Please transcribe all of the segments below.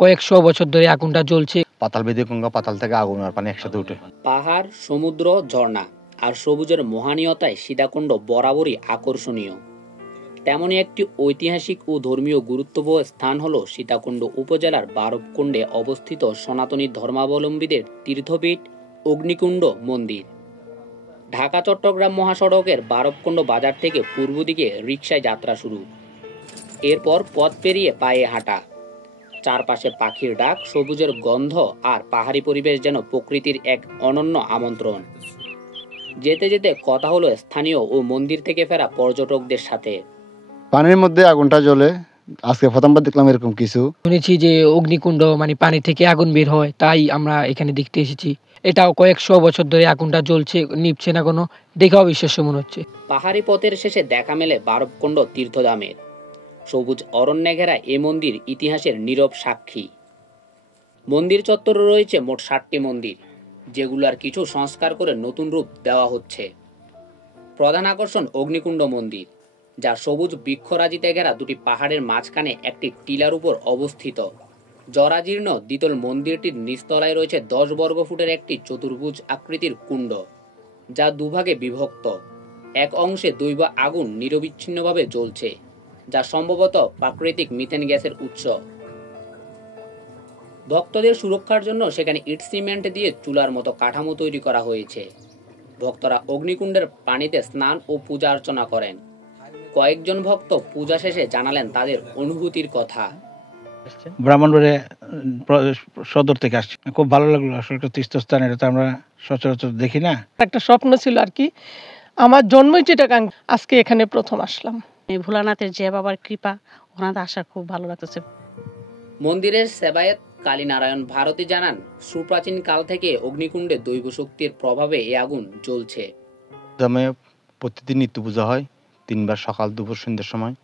কয়েকশো বছর ধরে আগুনটা জ্বলছে। পাতাল বেদে গঙ্গা, পাতাল থেকে আগুন আর পানি একসাথে উঠে। পাহাড়, সমুদ্র, ঝর্ণা আর সবুজের মহানীয়তায় সীতাকুণ্ড বরাবরই আকর্ষণীয়। তেমনই একটি ঐতিহাসিক ও ধর্মীয় গুরুত্ববহ স্থান হল সীতাকুণ্ড উপজেলার বারবকুণ্ডে অবস্থিত সনাতনী ধর্মাবলম্বীদের তীর্থপীঠ অগ্নিকুণ্ড মন্দির। ঢাকা চট্টগ্রাম মহাসড়কের বারবকুণ্ড বাজার থেকে পূর্ব দিকে রিকশায় যাত্রা শুরু, এরপর পথ পেরিয়ে পায়ে হাঁটা। চারপাশে পাখির ডাক, সবুজের গন্ধ আর পাহাড়ি পরিবেশ যেন প্রকৃতির এক অনন্য আমন্ত্রণ। যেতে যেতে কথা হলো স্থানীয় ও মন্দির থেকে ফেরা পর্যটকদের সাথে। পানির মধ্যে আগুনটা জ্বলে, আজকে প্রথমবার দেখলাম এরকম কিছু। শুনেছি যে অগ্নিকুণ্ড মানে পানি থেকে আগুন বের হয়, তাই আমরা এখানে দেখতে এসেছি। এটাও কয়েকশো বছর ধরে আগুনটা জ্বলছে, নিভছে না কোনো, দেখে অবিশ্বাস্য মনে হচ্ছে। পাহাড়ি পথের শেষে দেখা মেলে বারবকুণ্ড তীর্থধামের। সবুজ অরণ্যে ঘেরা এ মন্দির ইতিহাসের নীরব সাক্ষী। মন্দির চত্বরে রয়েছে মোট ৬০টি মন্দির, যেগুলোর কিছু সংস্কার করে নতুন রূপ দেওয়া হচ্ছে। প্রধান আকর্ষণ অগ্নিকুণ্ড মন্দির, যা সবুজ বৃক্ষরাজিতে ঘেরা দুটি পাহাড়ের মাঝখানে একটি টিলার উপর অবস্থিত। জরাজীর্ণ দ্বিতল মন্দিরটির নিচতলায় রয়েছে ১০ বর্গফুটের একটি চতুর্ভুজ আকৃতির কুণ্ড, যা দুভাগে বিভক্ত। এক অংশে দৈব আগুন নিরবিচ্ছিন্নভাবে জ্বলছে, যা সম্ভবত প্রাকৃতিক মিথেন গ্যাসের উৎস। ভক্তদের সুরক্ষার জন্য সেখানে ইট সিমেন্ট দিয়ে চুলার মতো কাঠামো তৈরি করা হয়েছে। ভক্তরা অগ্নিকুণ্ডের পানিতে স্নান ও পূজা অর্চনা করেন। কয়েকজন ভক্ত পূজা শেষে জানালেন তাদের অনুভূতির কথা। ব্রাহ্মণবাড়িয়া সদর থেকে আসছি, খুব ভালো লাগলো। আসলে একটা তীর্থস্থান, এটা তো আমরা সচরাচর দেখি না। একটা স্বপ্ন ছিল আর কি, আমার জন্মই চিটাগাং, আজকে এখানে প্রথম আসলাম। ভোলানাথের যে বাবার কৃপা, ওনাদের আসা খুব ভালো লাগতেছে। মন্দিরের সেবায়েত কালীনারায়ণ ভারতী জানান, সুপ্রাচীন কাল থেকে অগ্নিকুণ্ডে দৈব শক্তির প্রভাবে এই আগুন জ্বলছে। প্রতিদিন নিত্য পূজা হয় ৩ বার, সকাল, দুপুর, সন্ধ্যার সময়।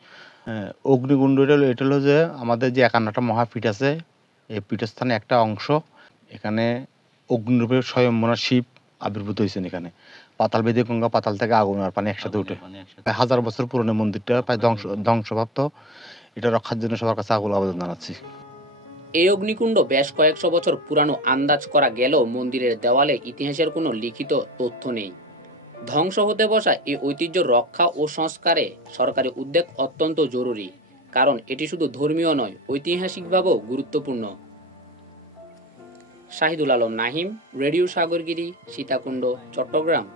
অগ্নিকুণ্ড এটা হলো যে আমাদের যে ৫১টা মহাপীঠ আছে, এই পীঠস্থানে একটা অংশ। এখানে অগ্নিরূপে স্বয়ম্বর শিব আবির্ভূত হয়েছেন। এখানে পাতাল বেদে গঙ্গা, পাতাল থেকে আগুন আর পানি একসাথে উঠে। ১০০০ বছর পুরনো মন্দিরটা প্রায় ধ্বংসপ্রাপ্ত। এটা রক্ষার জন্য সবার কাছে আকুল আবেদন জানাচ্ছি। এই অগ্নিকুণ্ড বেশ কয়েকশো বছর পুরানো আন্দাজ করা গেলেও মন্দিরের দেওয়ালে ইতিহাসের কোনো লিখিত তথ্য নেই। ধ্বংস হতে বসা এই ঐতিহ্য রক্ষা ও সংস্কারে সরকারি উদ্যোগ অত্যন্ত জরুরি, কারণ এটি শুধু ধর্মীয় নয়, ঐতিহাসিকভাবেও গুরুত্বপূর্ণ। শাহিদুল আলম নাহিম, রেডিও সাগরগিরি, সীতাকুণ্ড, চট্টগ্রাম।